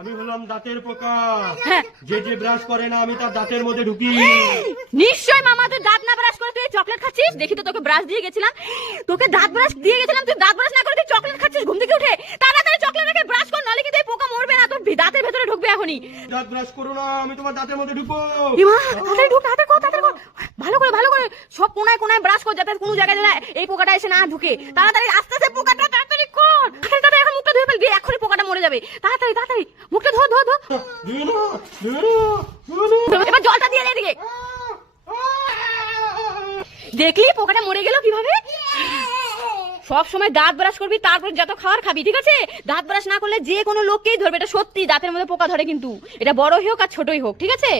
আমি হলাম দাঁতের পোকা, যে যে ব্রাশ করে না আমি তার দাঁতের মধ্যে ঢুকি। নিশ্চয় মামা, তুই দাঁত না ব্রাশ করে তুই চকলেট খাচ্ছিস। দেখি তো তোকে ব্রাশ দিয়ে গেছিলাম, তোকে দাঁত ব্রাশ দিয়ে গেছিলাম, তুই দাঁত ব্রাশ না করে তুই চকলেট খাচ্ছিস ঘুম থেকে উঠে। তাড়াতাড়ি চকলেট রেখে ব্রাশ কর, নালে কিন্তু এই পোকা মরবে না, তোর দাঁতের ভেতরে ঢুকবে এখনই। দাঁত ব্রাশ করো না, আমি তোমার দাঁতের মধ্যে ঢুকবো। তাড়াতাড়ি ঢুক, তাড়াতাড়ি কর, তাড়াতাড়ি কর, ভালো করে ভালো করে সব কোনায় কোনায় ব্রাশ কর, যাতে কোনো জায়গায় যেন এই পোকাটা এসে না ঢুকে। তাড়াতাড়ি আস্তে আস্তে পোকাটা তাড়াতাড়ি কর, তাড়াতাড়ি এখন মুখটা ধুয়ে ফেলবি, এখনই পোকাটা মরে যাবে। তাড়াতাড়ি তাড়াতাড়ি মুখটা ধো ধো ধো, এবার জলটা দিয়ে দে এদিকে। দেখলি পোকাটা মরে গেল কিভাবে? সব সময় দাঁত ব্রাশ করবি, তারপর যত খাবার খাবি, ঠিক আছে? দাঁত ব্রাশ না করলে যে কোনো লোককেই ধরবে, এটা সত্যি। দাঁতের মধ্যে পোকা ধরে কিন্তু, এটা বড়ই হোক আর ছোটই হোক, ঠিক আছে?